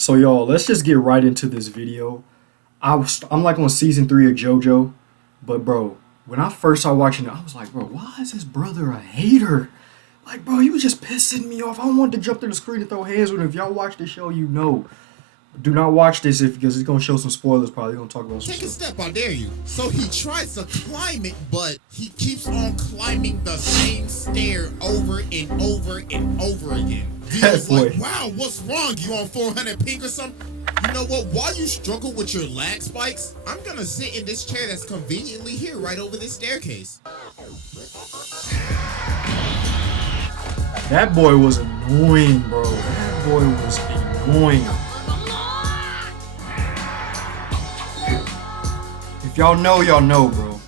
So y'all, let's just get right into this video. I'm like on season 3 of JoJo, but bro, when I first started watching it, I was like, bro, why is this brother a hater? Like, bro, you was just pissing me off. I wanted to jump through the screen and throw hands with him. If y'all watch this show, you know. Do not watch this because it's gonna show some spoilers. Probably gonna talk about some Take a stuff. step, I dare you. So he tries to climb it, but he keeps on climbing the same stair over and over and over again. Dio's like, wow, what's wrong? You on 400 ping or something? You know what? While you struggle with your lag spikes, I'm gonna sit in this chair that's conveniently here right over this staircase. That boy was annoying, bro. That boy was annoying. If y'all know, bro.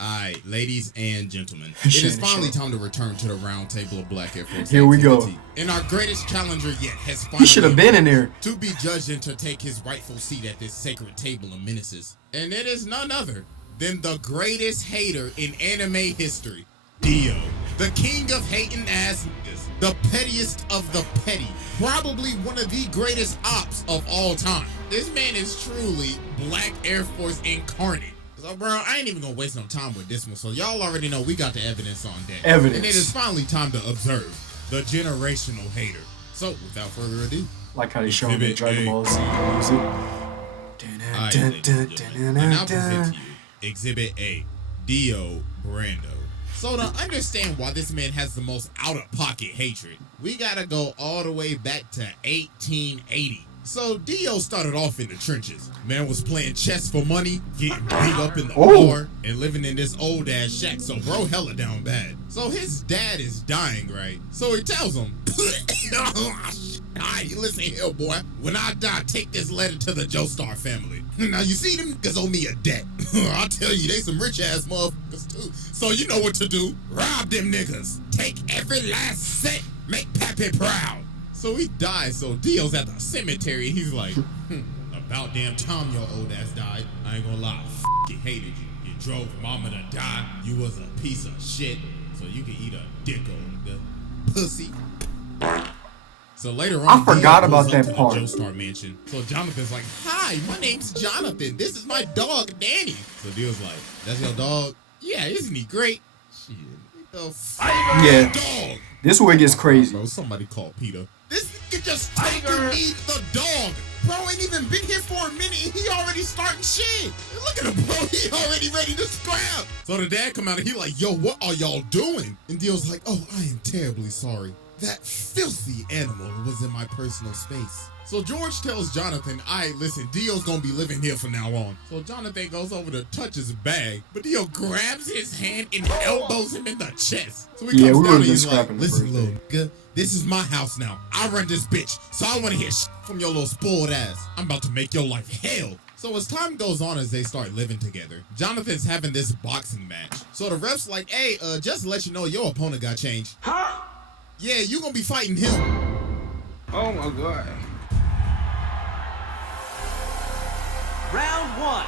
Alright, ladies and gentlemen, it is finally time to return to the round table of Black Air Force. Here we go. And our greatest challenger yet has finally He should have been in there. to be judged and to take his rightful seat at this sacred table of menaces. And it is none other than the greatest hater in anime history, Dio. The king of hating ass niggas. The pettiest of the petty. Probably one of the greatest ops of all time. This man is truly Black Air Force incarnate. So, bro, I ain't even gonna waste no time with this one. So, y'all already know we got the evidence on deck. Evidence. And it is finally time to observe the generational hater. So, without further ado, Like how they show him in Dragon Ball Z music. I now present to you Exhibit A, Dio Brando. So to understand why this man has the most out-of-pocket hatred, we gotta go all the way back to 1880. So Dio started off in the trenches. Man was playing chess for money, getting beat up in the bar, and living in this old-ass shack, so bro hella down bad. So his dad is dying, right? So he tells him, alright, listen here, boy. When I die, take this letter to the Joestar family. Now, you see, them niggas owe me a debt. I'll tell you, they some rich-ass motherfuckers, too. So you know what to do. Rob them niggas. Take every last cent. Make Pappy proud. So he dies, so Dio's at the cemetery. He's like, about damn time your old ass died. I ain't gonna lie, he hated you. You drove mama to die. You was a piece of shit. So you can eat a dick, old nigga. Pussy. So later on, I forgot Dio about pulls up that to part. the Joestar mansion. So Jonathan's like, hi, my name's Jonathan. This is my dog, Danny. So Dio's like, that's your dog? Yeah, isn't he great? Shit, what the fuck? Yeah. Dog. This is where it gets crazy. Bro, somebody called Peter. This nigga just told to eat the dog. Bro ain't even been here for a minute and he already starting shit. Look at him, bro. He already ready to scrap. So the dad come out and he like, yo, what are y'all doing? And Dio's like, oh, I am terribly sorry. That filthy animal was in my personal space. So George tells Jonathan, alright, listen, Dio's gonna be living here from now on. So Jonathan goes over to touch his bag, but Dio grabs his hand and elbows him in the chest. So he comes down and he's like, listen, little nigga, this is my house now. I run this bitch, so I wanna hear shit from your little spoiled ass. I'm about to make your life hell. So as time goes on, as they start living together, Jonathan's having this boxing match. So the ref's like, hey, just to let you know, your opponent got changed. Huh? Yeah, you gonna be fighting him. Oh my god. Round 1.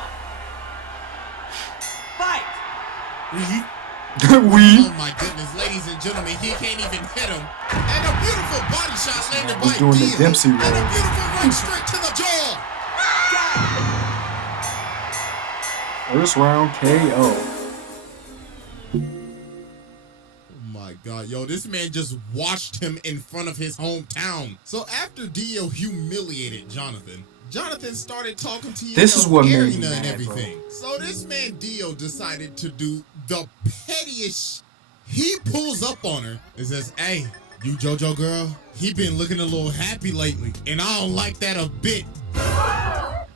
Fight! Oh my goodness, ladies and gentlemen, he can't even hit him. And a beautiful body shot landed by doing the Dio. Dempsey And a roll. beautiful right straight to the jaw. First round KO. My God, yo, this man just washed him in front of his hometown. So after Dio humiliated Jonathan, Jonathan started talking to you. This is what made me Arena and mad, everything. So this man Dio decided to do the pettiest. He pulls up on her and says, hey, you JoJo girl, he been looking a little happy lately, and I don't like that a bit. Oh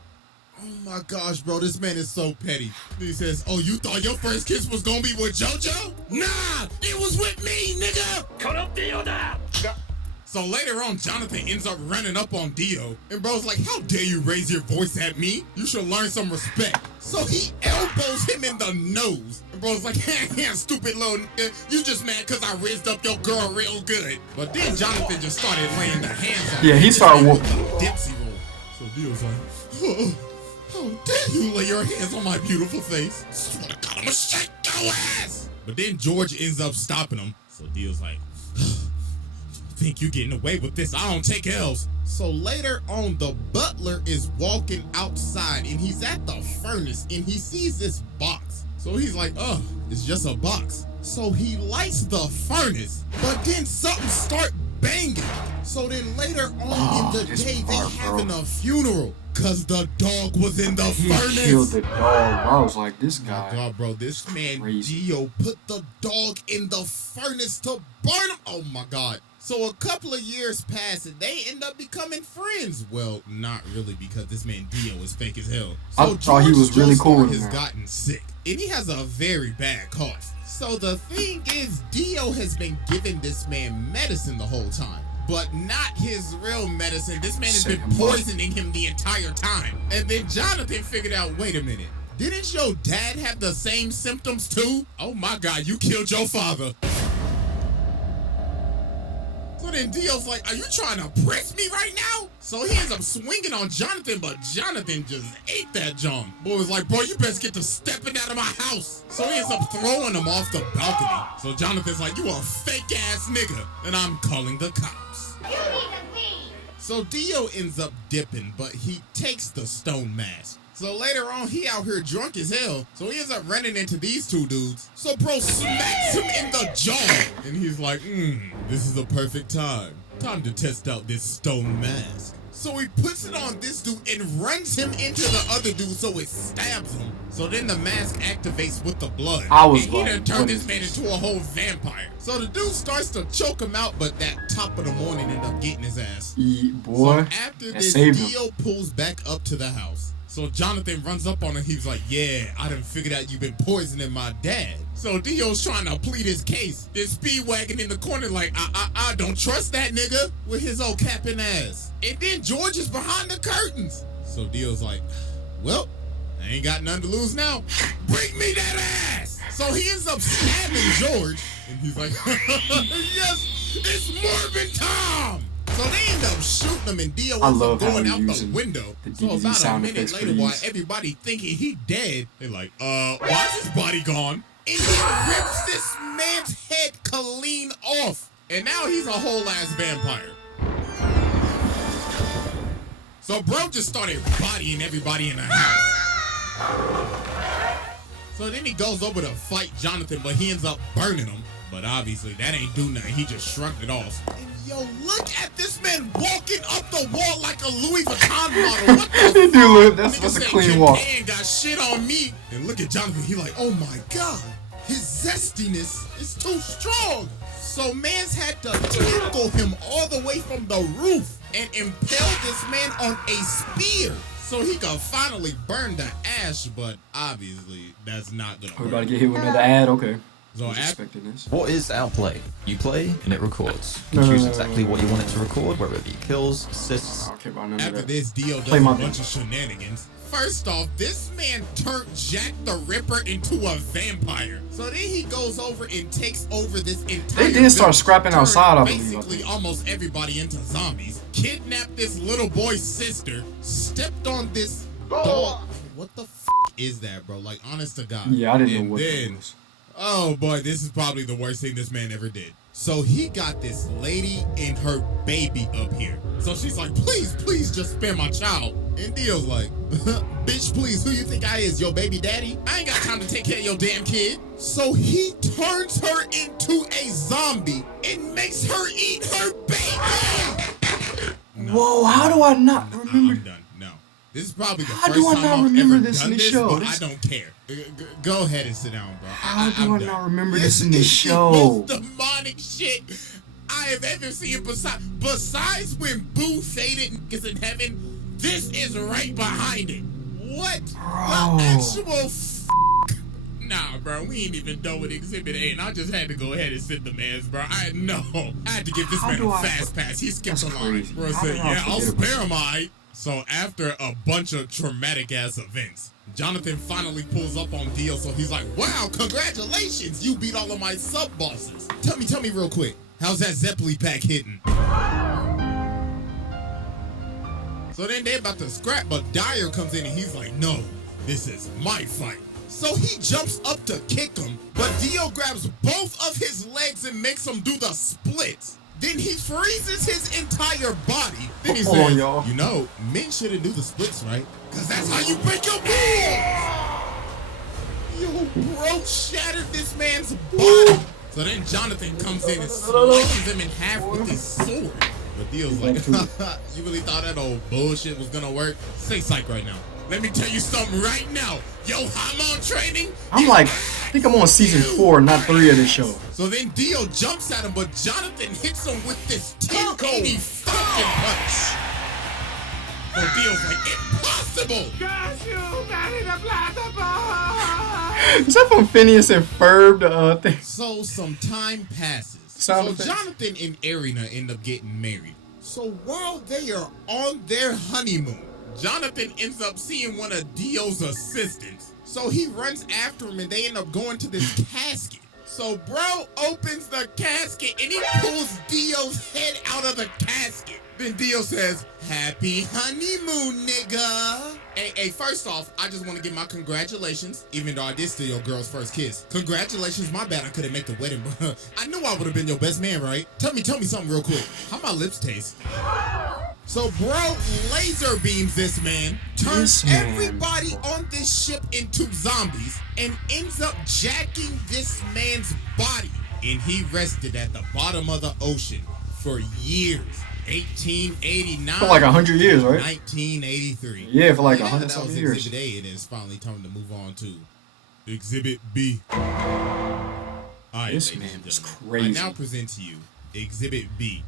my gosh, bro, this man is so petty. He says, oh, you thought your first kiss was gonna be with JoJo? Nah, it was with me, nigga! So later on, Jonathan ends up running up on Dio, and bro's like, how dare you raise your voice at me? You should learn some respect. So he elbows him in the nose. And bro's like, stupid little nigga, you just mad because I raised up your girl real good. But then Jonathan just started laying the hands on him. Yeah, he started whooping. Dipsy roll. So Dio's like, oh, how dare you lay your hands on my beautiful face? Swear to God, I'm gonna shake your ass. But then George ends up stopping him. So Dio's like, think you getting away with this? I don't take L's. So later on, the butler is walking outside and he's at the furnace and he sees this box. So he's like, oh, it's just a box. So he lights the furnace, but then something start banging. So then later on in the day, they having a funeral because the dog was in the furnace. He killed the dog, bro. I was like, this guy. Oh God, bro, this man crazy. Dio put the dog in the furnace to burn him. Oh my God. So a couple of years pass and they end up becoming friends. Well, not really, because this man Dio is fake as hell. So I thought he was really cool with him. Joestar has gotten sick and he has a very bad cough. So the thing is, Dio has been giving this man medicine the whole time, but not his real medicine. This man has been poisoning him the entire time. And then Jonathan figured out, wait a minute, didn't your dad have the same symptoms too? Oh my God, you killed your father. So then Dio's like, are you trying to press me right now? So he ends up swinging on Jonathan, but Jonathan just ate that John. Boy was like, bro, you best get to stepping out of my house. So he ends up throwing him off the balcony. So Jonathan's like, you a fake ass nigga, and I'm calling the cops. You need to leave. So Dio ends up dipping, but he takes the stone mask. So later on, he out here drunk as hell. So he ends up running into these two dudes. So bro smacks him in the jaw. And he's like, this is the perfect time. Time to test out this stone mask. So he puts it on this dude and runs him into the other dude so it stabs him. So then the mask activates with the blood. And he done turned this man into a whole vampire. So the dude starts to choke him out, but that top of the morning end up getting his ass. Boy, so after this, Dio pulls back up to the house. So Jonathan runs up on him. He was like, yeah, I done figured out you've been poisoning my dad. So Dio's trying to plead his case. This speedwagon in the corner like, I don't trust that nigga with his old capping ass. And then George is behind the curtains. So Dio's like, well, I ain't got nothing to lose now. Bring me that ass. So he ends up stabbing George. And he's like, yes, it's Morbin Tom. So they end up shooting him and Dio ends up going out the window. So about a minute later, while everybody thinking he dead, they're like, why is his body gone? And he rips this man's head clean off. And now he's a whole ass vampire. So bro just started bodying everybody in the house. So then he goes over to fight Jonathan, but he ends up burning him. But obviously that ain't do nothing. He just shrugged it off. And yo, look at this man walking up the wall like a Louis Vuitton model. What the dude, that's a clean walk. Man got shit on me. And look at Jonathan. He like, oh my God, his zestiness is too strong. So mans had to tackle him all the way from the roof and impale this man on a spear so he could finally burn the ash. But obviously that's not gonna work. We're about to get hit with another ad. Okay. So what is outplay? You play and it records. You can choose exactly what you want it to record, whether it be kills, assists. After this, Dio does a bunch of shenanigans. First off, this man turned Jack the Ripper into a vampire. So then he goes over and takes over this entire. They did start scrapping outside, I believe. Basically, almost everybody into zombies. Kidnapped this little boy's sister. Stepped on this dog. What the f is that, bro? Like, honest to God. Yeah, I didn't know what that was. Oh boy, this is probably the worst thing this man ever did. So he got this lady and her baby up here. So she's like, please just spare my child. And Dio's like, bitch, please, who you think I is, your baby daddy? I ain't got time to take care of your damn kid. So he turns her into a zombie and makes her eat her baby. Whoa, how do I not remember? I'm done. No. This is probably the How first do I time not I've remember ever this done in the this, show? but I don't care. Go ahead and sit down, bro. How do I not remember this in the the show? Most demonic shit I have ever seen. Besides when Boo faded niggas in heaven, this is right behind it. What the actual Nah, bro, we ain't even done with Exhibit A, and I just had to go ahead and sit the mans, bro. I had to give this man a fast pass. He skipped the line. Bro said, yeah, I'll spare him, alright. So after a bunch of traumatic ass events, Jonathan finally pulls up on Dio, so he's like, wow, congratulations, you beat all of my sub-bosses. Tell me real quick, how's that Zeppeli pack hitting? So then they about to scrap, but Dyer comes in and he's like, no, this is my fight. So he jumps up to kick him, but Dio grabs both of his legs and makes him do the splits. Then he freezes his entire body. Then he Hold on, says, y'all. you know, men should have knew the splits, right? Because that's how you break your rules. Yo, bro shattered this man's body. So then Jonathan comes in and slices him in half with his sword. But Dio's like, you really thought that old bullshit was gonna work? Say psych right now. Let me tell you something right now. Yo, I'm on training. I'm like, I think I'm on season 4, not 3 of this show. So then Dio jumps at him, but Jonathan hits him with this 1080 fucking punch. So Dio's like, impossible. Is that from Phineas and Ferb thing? So some time passes. Sound So effects. Jonathan and Arena end up getting married. So while they are on their honeymoon, Jonathan ends up seeing one of Dio's assistants. So he runs after him and they end up going to this casket. So bro opens the casket and he pulls Dio's head out of the casket. Then Dio says, happy honeymoon, nigga. Hey, first off, I just want to give my congratulations, even though I did steal your girl's first kiss. Congratulations, my bad I couldn't make the wedding, but I knew I would have been your best man, right? Tell me something real quick. How my lips taste? So bro laser beams this man, turns This man. everybody on this ship into zombies, and ends up jacking this man's body. And he rested at the bottom of the ocean for years. 1889. For like 100 years, right? 1983. Yeah, for like That 100 was something years. Exhibit A, and it's finally time to move on to Exhibit B. Alright, This ladies man and was gentlemen, crazy. I now present to you Exhibit B,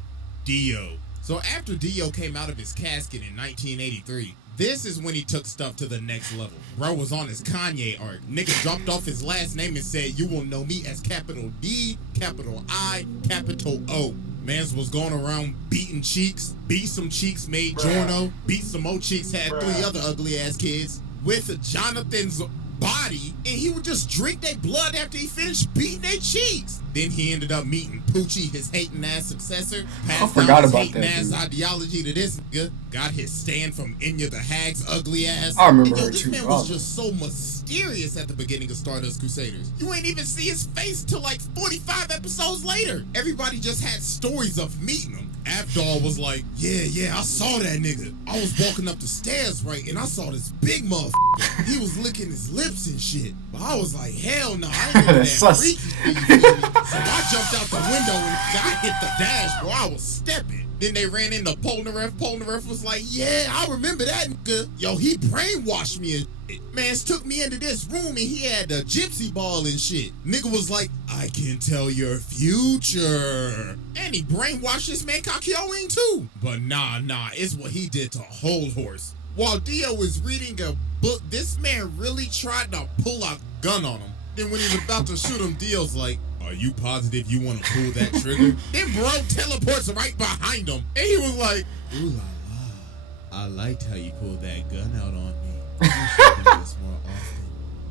Dio. So after Dio came out of his casket in 1983, this is when he took stuff to the next level. Bro was on his Kanye arc. Nigga dropped off his last name and said, you will know me as capital D, capital I, capital O. Mans was going around beating cheeks, beat some cheeks, made Jorno, beat some more cheeks, had 3 other ugly ass kids with Jonathan's body, and he would just drink their blood after he finished beating their cheeks. Then he ended up meeting Poochie, his hating ass successor. Passed forgot down his about hating that, ass dude. ideology to this nigga. Got his stand from Enya the Hag's ugly ass. I remember And, her this too. man Wow. was just so mysterious at the beginning of Stardust Crusaders. You ain't even see his face till like 45 episodes later. Everybody just had stories of meeting him. Abdul was like, yeah, I saw that nigga. I was walking up the stairs, right, and I saw this big motherfucker. He was licking his lips and shit. But I was like, hell no, I ain't looking that Sus. freaky shit, you feel me? So I jumped out the window and I hit the dash, bro. I was stepping. Then they ran into Polnareff. Polnareff was like, yeah, I remember that nigga. Yo, he brainwashed me and shit. Mans took me into this room and he had the gypsy ball and shit. Nigga was like, I can tell your future. And he brainwashed this man Kakyoin too. But nah, it's what he did to Whole Horse. While Dio was reading a book, this man really tried to pull a gun on him. Then when he was about to shoot him, Dio's like, are you positive you want to pull that trigger? Then bro teleports right behind him. And he was like, ooh la la. I liked how you pulled that gun out on me. You should do this more often.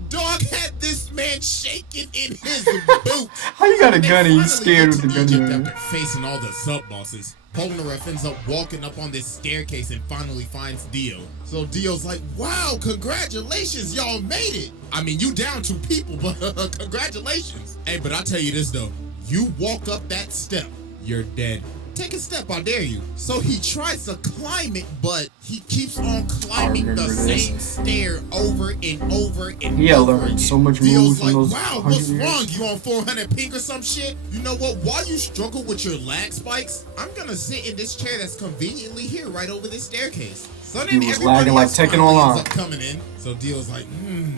Dog had this man shaking in his boots. How you got a gun and you Finally scared with get the to gun in Egypt your hand? after facing all the sub-bosses. Polnareff ends up walking up on this staircase and finally finds Dio. So Dio's like, wow, congratulations, y'all made it. I mean, you down 2 people, but congratulations. Hey, but I tell you this though, you walk up that step, you're dead. Take a step, I dare you. So he tries to climb it, but he keeps on climbing the remember this. same stair over and over and He had over learned again. so much Dio's moves from like, those wow, 100 what's years. wrong? You on 400 ping or some shit? You know what? While you struggle with your lag spikes, I'm gonna sit in this chair that's conveniently here right over this staircase. So then He was everybody lagging like else Tekken finally Online. ends up coming in. So Dio's like,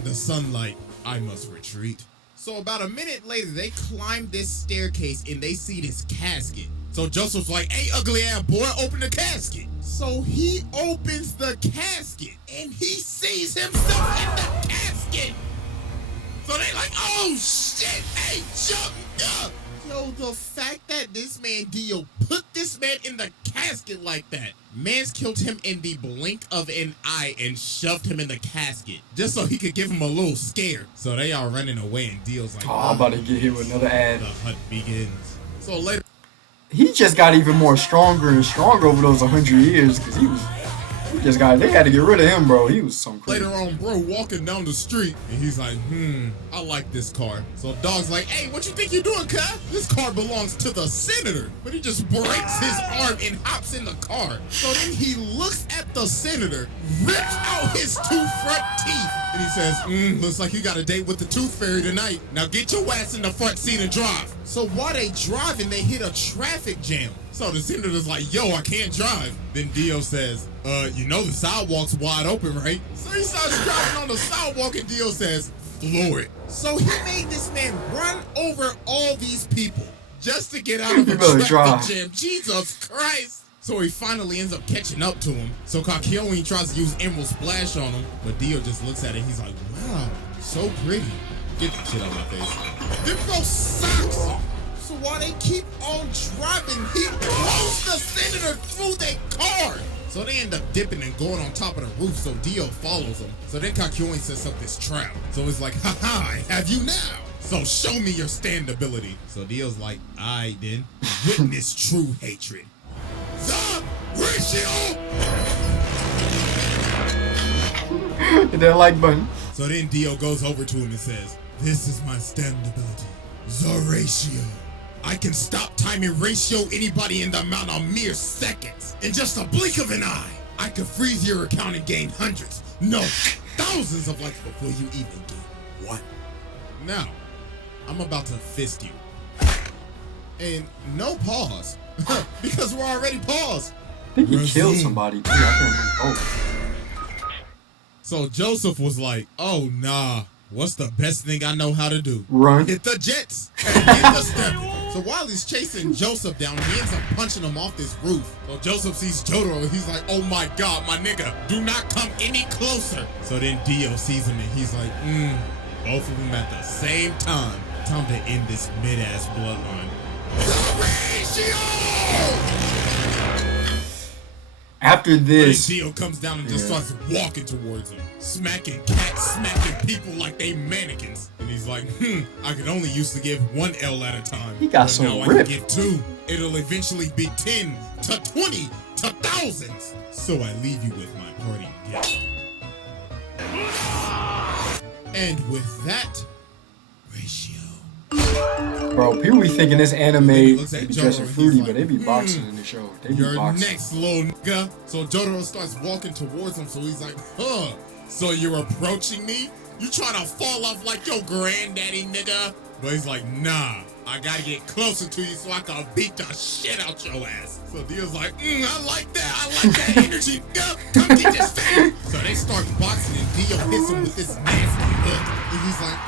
the sunlight, I must retreat. So about a minute later, they climb this staircase and they see this casket. So Joseph's like, hey, ugly ass boy, open the casket. So he opens the casket and he sees himself in the casket. So they like, oh shit, hey, jump up. Yo, the fact that this man Dio put this man in the casket like that. Man's killed him in the blink of an eye and shoved him in the casket just so he could give him a little scare. So they are running away and Dio's like, Oh, I'm about to get hit with another ad. the hunt begins. So later. He just got even more stronger and stronger over those 100 years because he was They had to get rid of him, bro. He was some crazy. Later on, bro, walking down the street, and he's like, I like this car. So Dog's like, hey, what you think you're doing, cuz? This car belongs to the senator. But he just breaks his arm and hops in the car. So then he looks at the senator, rips out his 2 front teeth, and he says, looks like you got a date with the tooth fairy tonight. Now get your ass in the front seat and drive. So while they driving, they hit a traffic jam. So the senator's like, yo, I can't drive. Then Dio says, you know the sidewalk's wide open, right? So he starts driving on the sidewalk and Dio says, floor it. So he made this man run over all these people just to get out of the traffic jam. Jesus Christ. So he finally ends up catching up to him. So Kakyoin tries to use Emerald Splash on him, but Dio just looks at it. He's like, wow, so pretty. Get the shit out of my face. Then bro socks him. So while they keep on driving, he throws the senator through their car. So they end up dipping and going on top of the roof, so Dio follows him. So then Kakyoin sets up this trap. So it's like, haha, I have you now. So show me your stand ability. So Dio's like, I then witness true hatred. The ratio. Hit that like button. So then Dio goes over to him and says, this is my stand ability, the ratio. I can stop time and ratio anybody in the amount of mere seconds. In just a blink of an eye, I could freeze your account and gain hundreds, no, thousands of likes before you even gain one. Now, I'm about to fist you. And no pause, because we're already paused. I think he killed somebody too. I can't remember. Oh. So Joseph was like, oh nah, what's the best thing I know how to do? Run. Hit the jets and hit the step. So while he's chasing Joseph down, he ends up punching him off this roof. So Joseph sees Jotaro and he's like, oh my god, my nigga, do not come any closer. So then Dio sees him and he's like, both of them at the same time. Time to end this mid-ass bloodline. The ratio! After this, Dio comes down and just starts walking towards him, smacking cats, smacking people like they mannequins. And he's like, I can only used to give 1 L at a time. He got but some now rip. I can give 2. It'll eventually be 10 to 20 to thousands. So I leave you with my parting gift. And with that, ratio. bro, people be thinking this anime He be looks at dressing Jotaro, fruity, he's but they be like, boxing in the show. They be You're boxing. next, little nigga. So Jotaro starts walking towards him, so he's like, so you're approaching me? You trying to fall off like your granddaddy, nigga? But he's like, nah, I gotta get closer to you so I can beat the shit out your ass. So Dio's like, I like that energy, nigga. Come get this thing. So they start boxing and Dio hits him with this nasty hook. And he's like,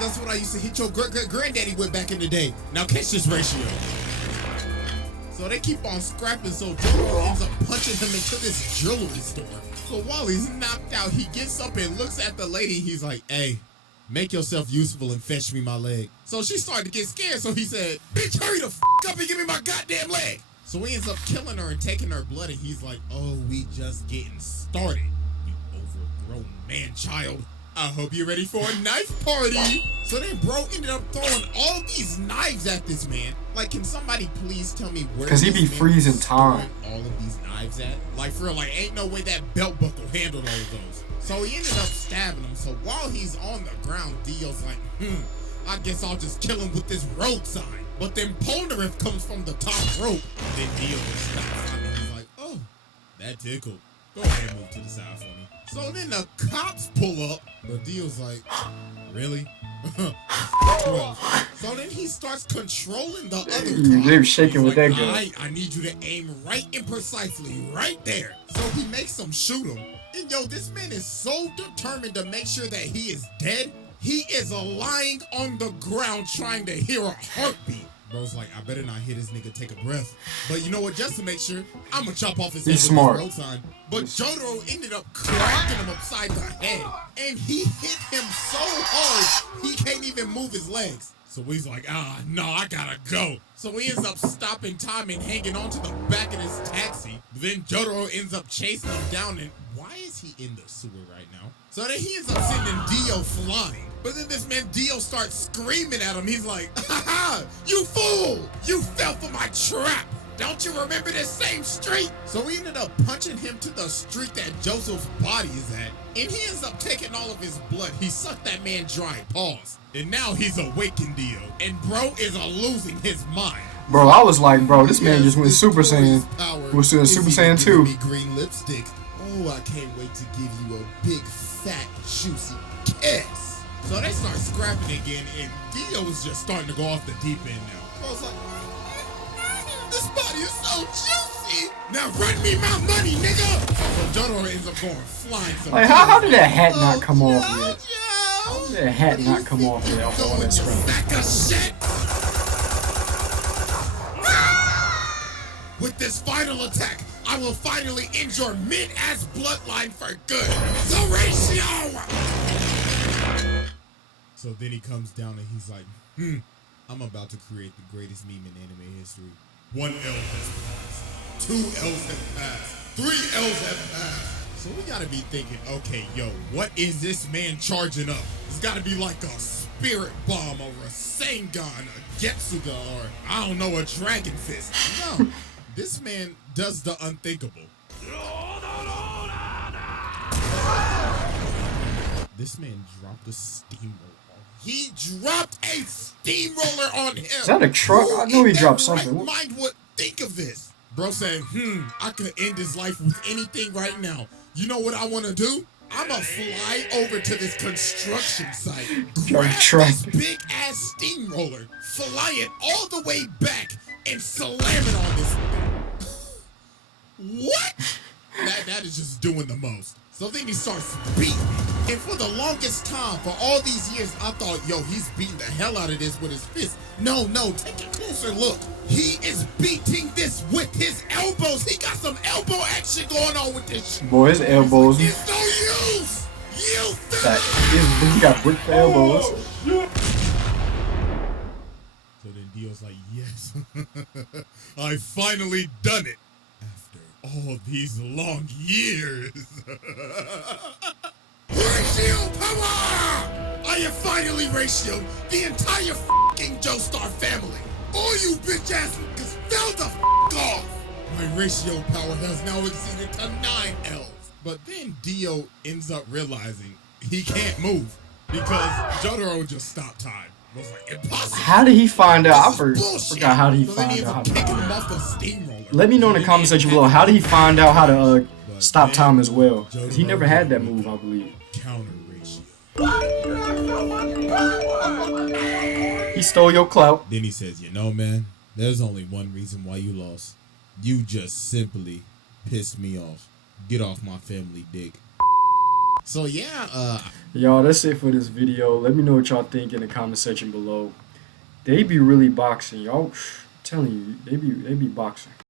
that's what I used to hit your granddaddy with back in the day. Now catch this ratio. So they keep on scrapping, so Jotaro ends up punching him into this jewelry store. So while he's knocked out, he gets up and looks at the lady. He's like, hey, make yourself useful and fetch me my leg. So she started to get scared, so he said, bitch, hurry the f*** up and give me my goddamn leg. So he ends up killing her and taking her blood, and he's like, oh, we just getting started, you overgrown man-child. I hope you're ready for a knife party. So then bro ended up throwing all these knives at this man. Like, can somebody please tell me where? Because he be freezing time. All of these knives at? Like, for real, like, ain't no way that belt buckle handled all of those. So he ended up stabbing him. So while he's on the ground, Dio's like, I guess I'll just kill him with this road sign. But then Polnareff comes from the top rope. And then Dio just stops on him. He's like, oh, that tickled. Go ahead and move to the side for me. So then the cops pull up, but Dio's like, really? Well, so then he starts controlling the other cop. They were shaking with that gun. I need you to aim right and precisely right there. So he makes them shoot him. And yo, this man is so determined to make sure that he is dead. He is lying on the ground trying to hear a heartbeat. Bro's like, I better not hear this nigga take a breath. But you know what? Just to make sure, I'm gonna chop off his head with this road sign. But Jotaro ended up cracking him upside the head. And he hit him so hard, he can't even move his legs. So he's like, no, I gotta go. So he ends up stopping time and hanging on to the back of his taxi. But then Jotaro ends up chasing him down. And why is he in the sewer right now? So then he ends up sending Dio flying. But then this man Dio starts screaming at him. He's like, ha, you fool! You fell for my trap! Don't you remember this same street? So we ended up punching him to the street that Joseph's body is at. And he ends up taking all of his blood. He sucked that man dry. Pause. And now he's awakened, Dio. And bro is losing his mind. Bro, I was like, bro, this man just went Super Saiyan. Was doing Super Saiyan 2. Me green lipstick. Oh, I can't wait to give you a big, fat, juicy kiss. So they start scrapping again, and Dio is just starting to go off the deep end now. I was like, this body is so juicy. Now run me my money, nigga. So Jotaro ends up going flying. Like, how did that hat not come off yet? How did that hat not come off yet? Off all that scrap. Sack of shit. With this final attack, I will finally end your mid-ass bloodline for good. The ratio! So then he comes down and he's like, I'm about to create the greatest meme in anime history. 1 L has passed. 2 L's have passed. 3 L's have passed. So we gotta be thinking, okay, yo, what is this man charging up? It's gotta be like a spirit bomb or a Sengun, a Getsuga, or I don't know, a Dragon Fist. No. This man does the unthinkable. This man dropped a steamroller. He dropped a steamroller on him. Is that a truck? I know he dropped something. Right mind would think of this. Bro saying, I could end his life with anything right now. You know what I want to do? I'ma fly over to this construction site, grab this big ass steamroller, fly it all the way back, and slam it on this thing. What? That is just doing the most. So then he starts beating. And for the longest time, for all these years, I thought, yo, he's beating the hell out of this with his fist. No, take a closer look. He is beating this with his elbows. He got some elbow action going on with this shit. Boy, his elbows. He's no use. He got brick for elbows. So then Dio's like, yes, I finally done it. All these long years. Ratio power! I have finally ratioed the entire fucking Joestar family. All you bitch ass niggas fell the off. My ratio power has now exceeded to 9 L's. But then Dio ends up realizing he can't move because Jotaro just stopped time. I was like, impossible. How did he find out? I forgot how did he find out how to do that. Let me know in the comment section below. How did he find out how to stop time as well? Because he never had that move, I believe. Counter ratio. He stole your clout. Then he says, you know, man, there's only one reason why you lost. You just simply pissed me off. Get off my family dick. So yeah, y'all, that's it for this video. Let me know what y'all think in the comment section below. They be really boxing, y'all. I'm telling you, they be boxing.